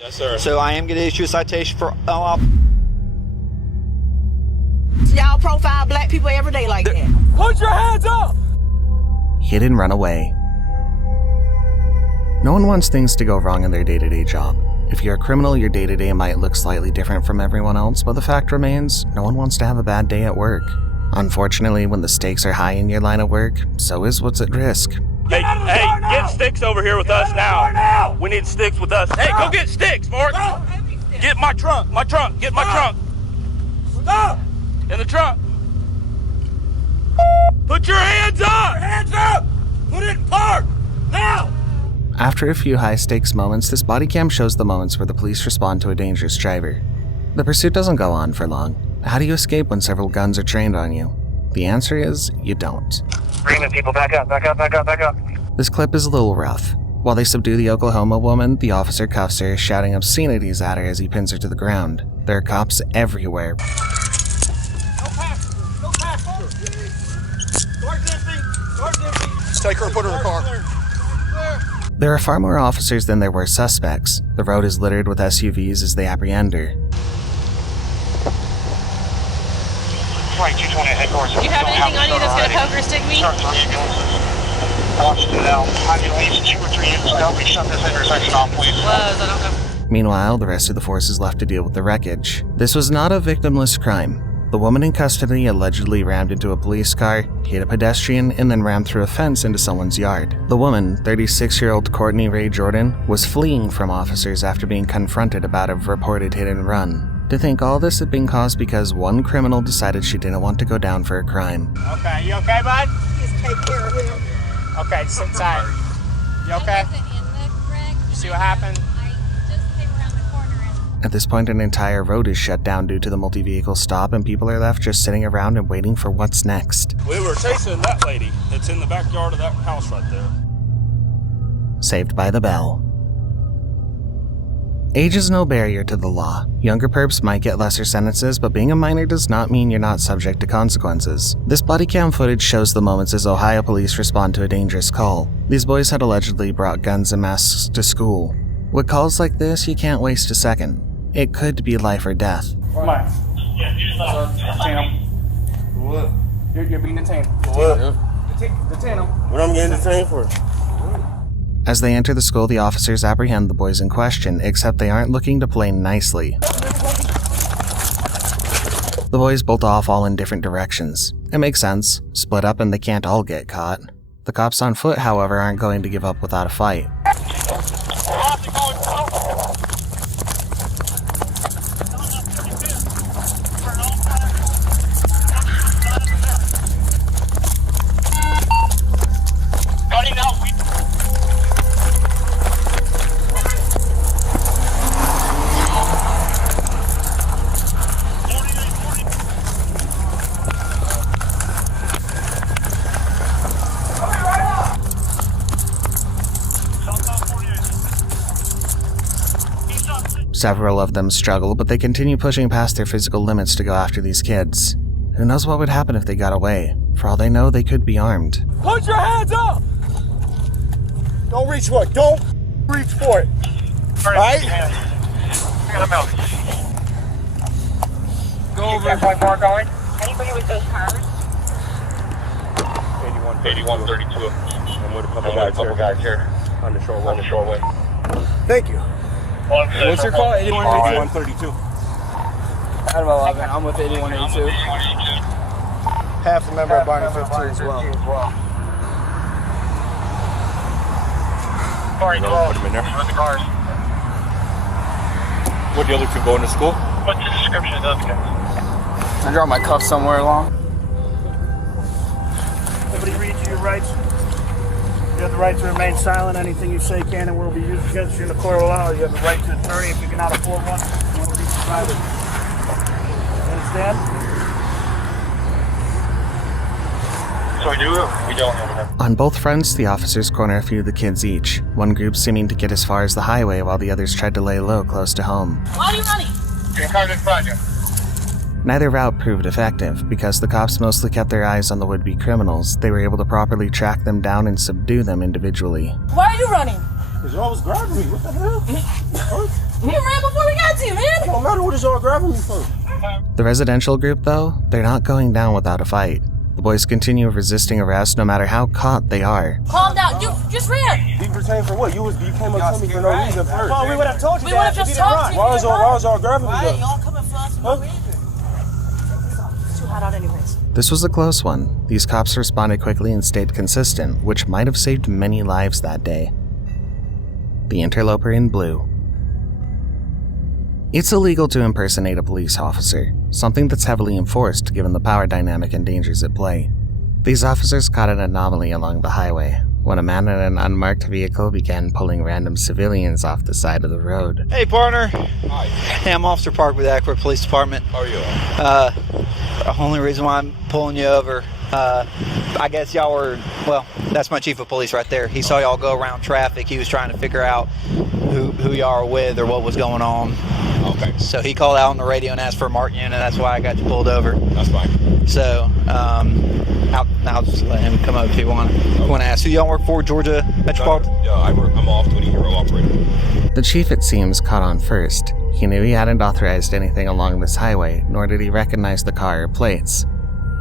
Yes, sir. So I am going to issue a citation for... Y'all profile black people every day like that. Put your hands up! He didn't run away. No one wants things to go wrong in their day-to-day job. If you're a criminal, your day-to-day might look slightly different from everyone else, but the fact remains, no one wants to have a bad day at work. Unfortunately, when the stakes are high in your line of work, so is what's at risk. Hey, get sticks over here with us now. We need sticks with us. Hey, go get sticks, Mark. Get my trunk, get my trunk. Stop! In the trunk. Put your hands up! Hands up! Put it in park! Now! After a few high-stakes moments, this body cam shows the moments where the police respond to a dangerous driver. The pursuit doesn't go on for long. How do you escape when several guns are trained on you? The answer is, you don't. Bring the people back up. This clip is a little rough. While they subdue the Oklahoma woman, the officer cuffs her, shouting obscenities at her as he pins her to the ground. There are cops everywhere. No passenger! Door's empty! Take her and put her in the car. There are far more officers than there were suspects. The road is littered with SUVs as they apprehend her. Right, 220 headquarters. Do you have anything on you that's going to poke or stick me? I want you to know, I need at least 2 or 3 units to help me shut this intersection off, please. Was, I don't know. Meanwhile, the rest of the force is left to deal with the wreckage. This was not a victimless crime. The woman in custody allegedly rammed into a police car, hit a pedestrian, and then rammed through a fence into someone's yard. The woman, 36-year-old Courtney Ray Jordan, was fleeing from officers after being confronted about a reported hit and run. To think all this had been caused because one criminal decided she didn't want to go down for a crime. Okay, you okay, bud? Just take care of him. Okay, sit tight. You okay? You see what happened? At this point, an entire road is shut down due to the multi-vehicle stop, and people are left just sitting around and waiting for what's next. We were chasing that lady that's in the backyard of that house right there. Saved by the bell. Age is no barrier to the law. Younger perps might get lesser sentences, but being a minor does not mean you're not subject to consequences. This body cam footage shows the moments as Ohio police respond to a dangerous call. These boys had allegedly brought guns and masks to school. With calls like this, you can't waste a second. It could be life or death. Come on. Detain him. What? You're being detained. What? Detain him. What I'm getting detained for? As they enter the school, the officers apprehend the boys in question, except they aren't looking to play nicely. The boys bolt off all in different directions. It makes sense. Split up and they can't all get caught. The cops on foot, however, aren't going to give up without a fight. Several of them struggle, but they continue pushing past their physical limits to go after these kids. Who knows what would happen if they got away? For all they know, they could be armed. Put your hands up! Don't reach for it. Don't reach for it. Alright? Go over. Anybody with those cars? 8132. I'm with a couple guys here. On the shoreway. Thank you. What's your call? 8132. Out of 11. I'm with 8182. Half a member of Barney 15 as well. Sorry, Put them in there. with the cars. What, the other two going to school? What's the description of those guys? I dropped my cuff somewhere along. Nobody reads your rights. You have the right to remain silent. Anything you say can and will be used against you in the court of law. You have the right to an attorney if you cannot afford one. You will be provided. Understand? So we don't have enough. On both fronts, the officers corner a few of the kids each, one group seeming to get as far as the highway while the others tried to lay low close to home. Why are you running? Your car's in front of you. Neither route proved effective. Because the cops mostly kept their eyes on the would-be criminals, they were able to properly track them down and subdue them individually. Why are you running? Because you always grabbing me. What the hell? matter? What is y'all grabbing me for? The residential group, though, they're not going down without a fight. The boys continue resisting arrest no matter how caught they are. Calm down. You just ran. Be retained for what? You came up to me for no reason first. Oh, we would have told you We would have just talked to you. Why is y'all grabbing me though? Y'all coming for us for no reason. It's too hot out anyways. This was a close one. These cops responded quickly and stayed consistent, which might have saved many lives that day. The Interloperian Blue. It's illegal to impersonate a police officer, something that's heavily enforced given the power dynamic and dangers at play. These officers caught an anomaly along the highway when a man in an unmarked vehicle began pulling random civilians off the side of the road. Hey, partner. Hi. Hey, I'm Officer Park with the Akron Police Department. How are you? The only reason why I'm pulling you over, I guess y'all were, well, that's my chief of police right there. He saw y'all go around traffic. He was trying to figure out who y'all were with or what was going on. Okay. So he called out on the radio and asked for a marked unit, and that's why I got you pulled over. That's fine. So, I'll just let him come over if you want to ask. Who y'all work for, Georgia Metropolitan? Yeah, I'm off-duty hero operator. The chief, it seems, caught on first. He knew he hadn't authorized anything along this highway, nor did he recognize the car or plates.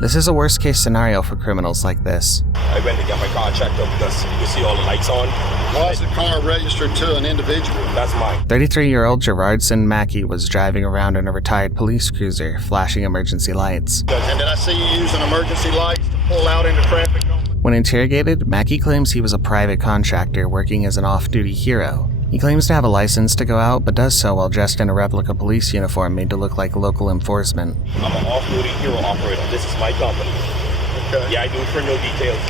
This is a worst-case scenario for criminals like this. I went to get my car checked out because you can see all the lights on. Why is the car registered to an individual? That's mine. 33-year-old Gerardson Mackey was driving around in a retired police cruiser, flashing emergency lights. And did I see you using emergency lights to pull out into traffic? When interrogated, Mackey claims he was a private contractor working as an off-duty hero. He claims to have a license to go out, but does so while dressed in a replica police uniform made to look like local enforcement. I'm an off-duty hero operator. This is my company. Okay. Yeah, I do criminal details.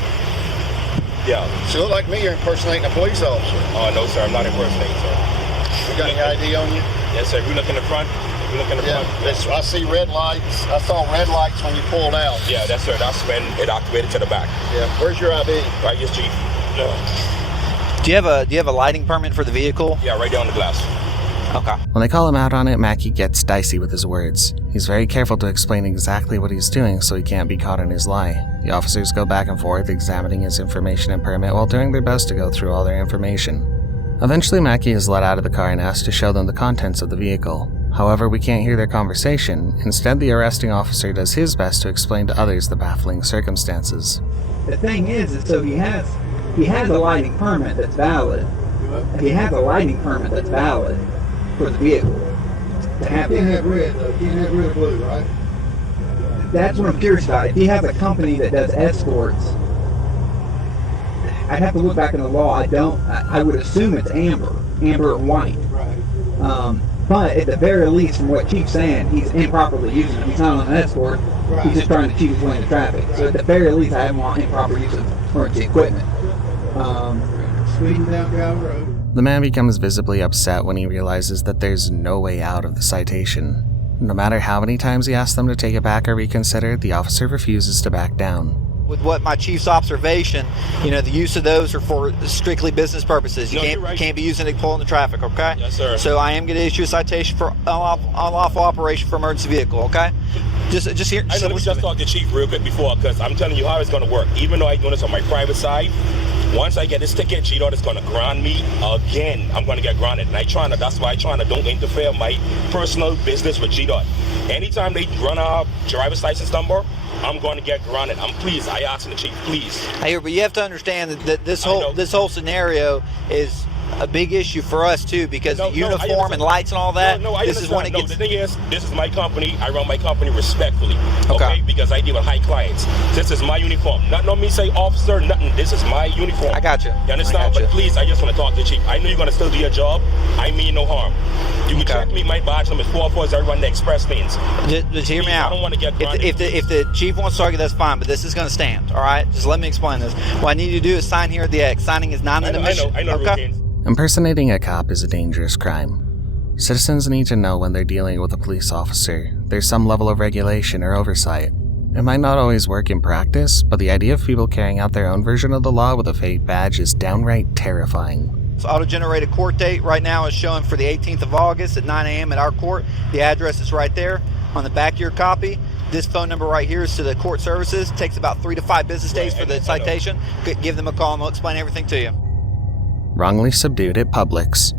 Yeah. So you look like me, you're impersonating a police officer. Oh, no, sir. I'm not impersonating, sir. You got any ID on you? Yes, sir. We look in the front. We look in the front. I see red lights. I saw red lights when you pulled out. Yeah, that's sir. That's when it activated to the back. Yeah. Where's your ID? Right, yes, chief. Yeah. Do you have a lighting permit for the vehicle? Yeah, right down the glass. Okay. When they call him out on it, Mackey gets dicey with his words. He's very careful to explain exactly what he's doing so he can't be caught in his lie. The officers go back and forth examining his information and permit while doing their best to go through all their information. Eventually, Mackey is let out of the car and asked to show them the contents of the vehicle. However, we can't hear their conversation. Instead, the arresting officer does his best to explain to others the baffling circumstances. The thing is so he has a lighting permit that's valid. He has a lighting permit that's valid for the vehicle. Can't have red though. Can't have red or blue, right? That's what I'm curious about. If he has a company that does escorts, I'd have to look back in the law. I would assume it's amber or white. Right. But at the very least, from what Chief's saying, he's improperly using it. He's not on an escort. Right. He's just trying to cheat his way into traffic. So at the very least, I have him on improper use of emergency equipment. Speeding down Brown Road. The man becomes visibly upset when he realizes that there's no way out of the citation. No matter how many times he asks them to take it back or reconsider, the officer refuses to back down. With what my chief's observation, the use of those are for strictly business purposes. You can't be using it to pull into traffic, okay? Yes, sir. So I am going to issue a citation for unlawful operation for emergency vehicle, okay? Just here. I know, let me just talk to Chief real quick before, because I'm telling you how it's going to work. Even though I'm doing this on my private side, once I get this ticket, G-Dot is going to ground me again. I'm going to get grounded. And that's why I don't interfere my personal business with G-Dot. Anytime they run a driver's license number, I'm going to get grounded. I asked the chief, please. I hear, but you have to understand that this whole scenario is a big issue for us too, because the uniform and lights and all that. This is when it gets. The thing is, this is my company. I run my company respectfully. Okay. Because I deal with high clients. This is my uniform. Not me say officer, nothing. This is my uniform. I got you. You understand? But please, I just want to talk to the chief. I know you're going to still do your job. I mean no harm. You can check me. My badge number is 440. Run the express lanes. Just hear me out. I don't want to get grounded. If the chief wants to argue, that's fine. But this is going to stand. All right. Just let me explain this. What I need you to do is sign here at the X. Signing is not an admission. I know. Okay. Impersonating a cop is a dangerous crime. Citizens need to know when they're dealing with a police officer. There's some level of regulation or oversight. It might not always work in practice, but the idea of people carrying out their own version of the law with a fake badge is downright terrifying. Auto-generated court date right now is showing for the 18th of August at 9 a.m. at our court. The address is right there on the back of your copy. This phone number right here is to the court services. It takes about 3 to 5 business days for the citation. Give them a call and they'll explain everything to you. Wrongly subdued at Publix.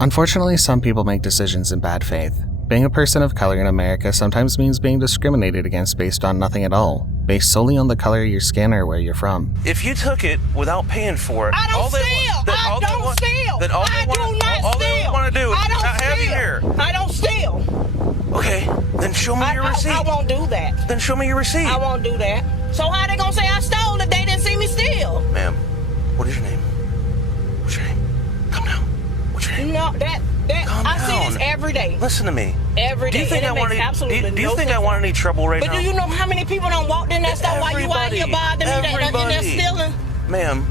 Unfortunately, some people make decisions in bad faith. Being a person of color in America sometimes means being discriminated against based on nothing at all, based solely on the color of your skin or where you're from. If you took it without paying for it, I don't steal. I don't steal. Then all they want to do is not have you here. I don't steal. Okay, then show me your receipt. I won't do that. Then show me your receipt. I won't do that. So how they gonna say I stole if they didn't see me steal? Ma'am, what is your name? What's your name? Come down. What's your name? No, I see this every day. Listen to me. Every day. Do you think I want any trouble right now? But do you know how many people done walked in that store while you out here bothering me that they're stealing? Ma'am,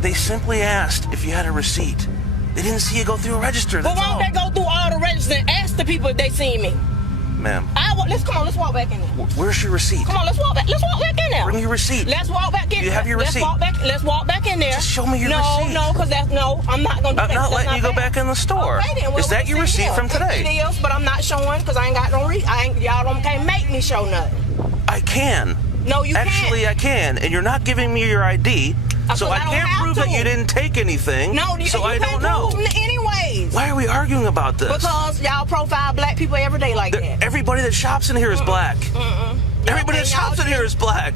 they simply asked if you had a receipt. They didn't see you go through a register. But why don't they go through all the registers and ask the people if they see me? Ma'am. Let's walk back in there. Where's your receipt? Come on, let's walk back in there. Bring your receipt. Let's walk back in there. You have your receipt. Let's walk back in there. Just show me your receipt. I'm not going to do that. I'm not letting you go back in the store. Okay, then, is that your receipt from today? It is, but I'm not showing because I ain't got no receipt. Y'all can't make me show nothing. I can. No, you can't. Actually, I can, and you're not giving me your ID, so I can't prove that you didn't take anything. No, so I don't know. Anyways. Why are we arguing about this? Because y'all profile black people every day like that. Everybody that shops in here is black. Everybody that shops in here is black.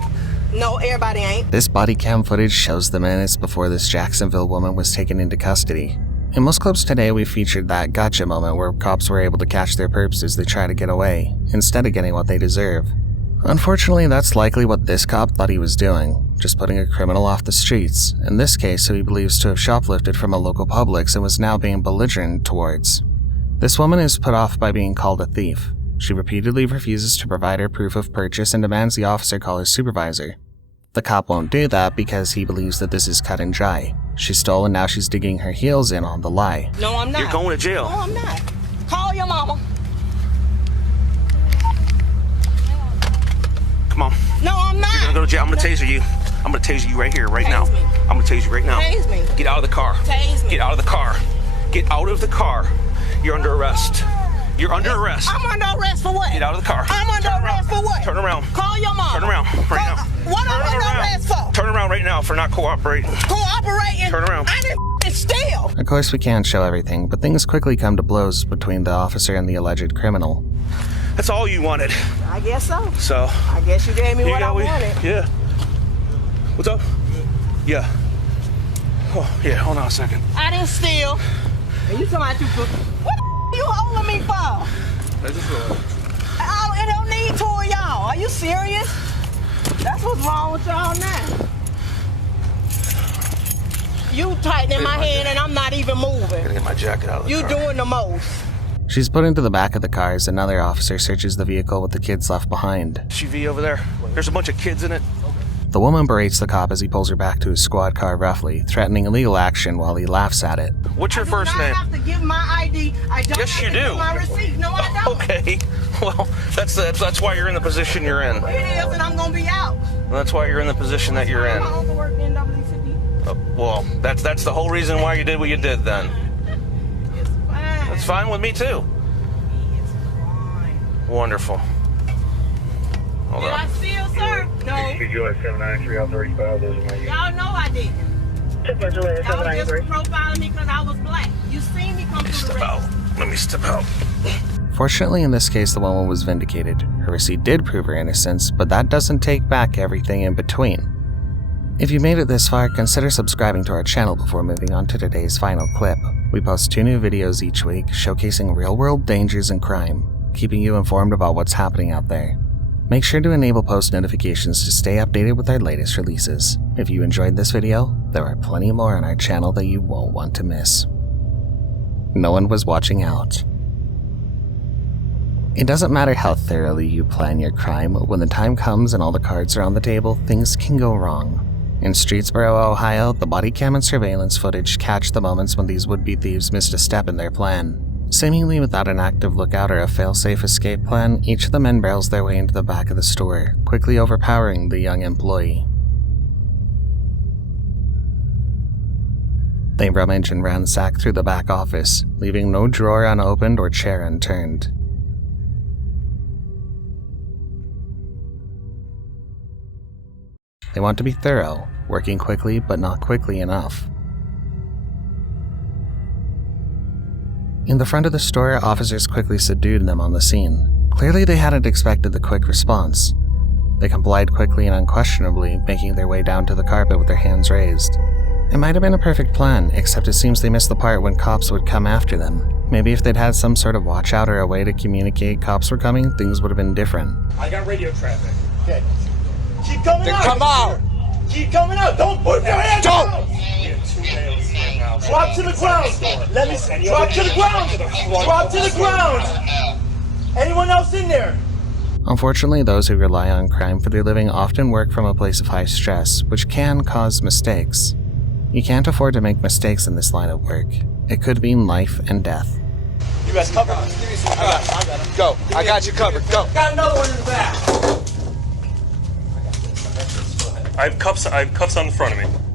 No, everybody ain't. This body cam footage shows the minutes before this Jacksonville woman was taken into custody. In most clips today, we featured that gotcha moment where cops were able to catch their perps as they try to get away, instead of getting what they deserve. Unfortunately, that's likely what this cop thought he was doing, just putting a criminal off the streets, in this case who he believes to have shoplifted from a local Publix and was now being belligerent towards. This woman is put off by being called a thief. She repeatedly refuses to provide her proof of purchase and demands the officer call his supervisor. The cop won't do that because he believes that this is cut and dry. She stole and now she's digging her heels in on the lie. No, I'm not. You're going to jail. No, I'm not. Call your mama. Come on. No, I'm not. You're gonna go to jail. I'm gonna taser you. I'm gonna taser you right here, right now. Me. I'm gonna tase you right now. Tase me. Get out of the car. Tase me. Get out of the car. Get out of the car. You're under arrest. You're under arrest. I'm under arrest for what? Get out of the car. I'm under arrest for what? Turn around. Call your mom. Turn around right now. What am I under arrest for? Turn around right now for not cooperating. Cooperating? Turn around. I didn't steal. Of course, we can't show everything, but things quickly come to blows between the officer and the alleged criminal. That's all you wanted. I guess so. So. I guess you gave me what I wanted. Yeah. What's up? Yeah. Oh, yeah, hold on a second. I didn't steal. And you talking about what the you holding me for? I just it don't need two of y'all. Are you serious? That's what's wrong with y'all now. You tightening my hand and I'm not even moving. Gotta get my jacket out of the car. You doing the most. She's put into the back of the car as another officer searches the vehicle with the kids left behind. SUV over there. There's a bunch of kids in it. The woman berates the cop as he pulls her back to his squad car roughly, threatening illegal action while he laughs at it. What's your first name? I have to give my ID. I don't yes, have you to do. give my receipt. No, I don't. Okay. Well, that's why you're in the position you're in. It is, and I'm going to be out. Well, that's why you're in the position that you're in. My uncle worked in NAACP. Well, that's the whole reason why you did what you did then. It's fine. That's fine with me, too. It's fine. Wonderful. Hold Did on. I steal, sir? No. Y'all know I didn't. Y'all just profiling me because I was black. You seen me come through the race. Let me step out. Fortunately, in this case, the woman was vindicated. Her receipt did prove her innocence, but that doesn't take back everything in between. If you made it this far, consider subscribing to our channel before moving on to today's final clip. We post 2 new videos each week, showcasing real-world dangers and crime, keeping you informed about what's happening out there. Make sure to enable post notifications to stay updated with our latest releases. If you enjoyed this video, there are plenty more on our channel that you won't want to miss. No one was watching out. It doesn't matter how thoroughly you plan your crime, when the time comes and all the cards are on the table, things can go wrong. In Streetsboro, Ohio, the body cam and surveillance footage catch the moments when these would-be thieves missed a step in their plan. Seemingly without an active lookout or a fail-safe escape plan, each of the men barrels their way into the back of the store, quickly overpowering the young employee. They rummage and ransack through the back office, leaving no drawer unopened or chair unturned. They want to be thorough, working quickly but not quickly enough. In the front of the store, officers quickly subdued them on the scene. Clearly they hadn't expected the quick response. They complied quickly and unquestionably, making their way down to the carpet with their hands raised. It might have been a perfect plan, except it seems they missed the part when cops would come after them. Maybe if they'd had some sort of watch out or a way to communicate cops were coming, things would have been different. I got radio traffic. Okay. Keep coming Then out. come out. Keep coming out. Don't put your hands Don't. out. Drop to the ground. Let me drop to the ground. Drop to the ground. Anyone else in there? Unfortunately, those who rely on crime for their living often work from a place of high stress, which can cause mistakes. You can't afford to make mistakes in this line of work. It could mean life and death. You guys covered? Give me some. I got him. Go. I got you covered. Go. Got another one in the back. I have cuffs on the front of me.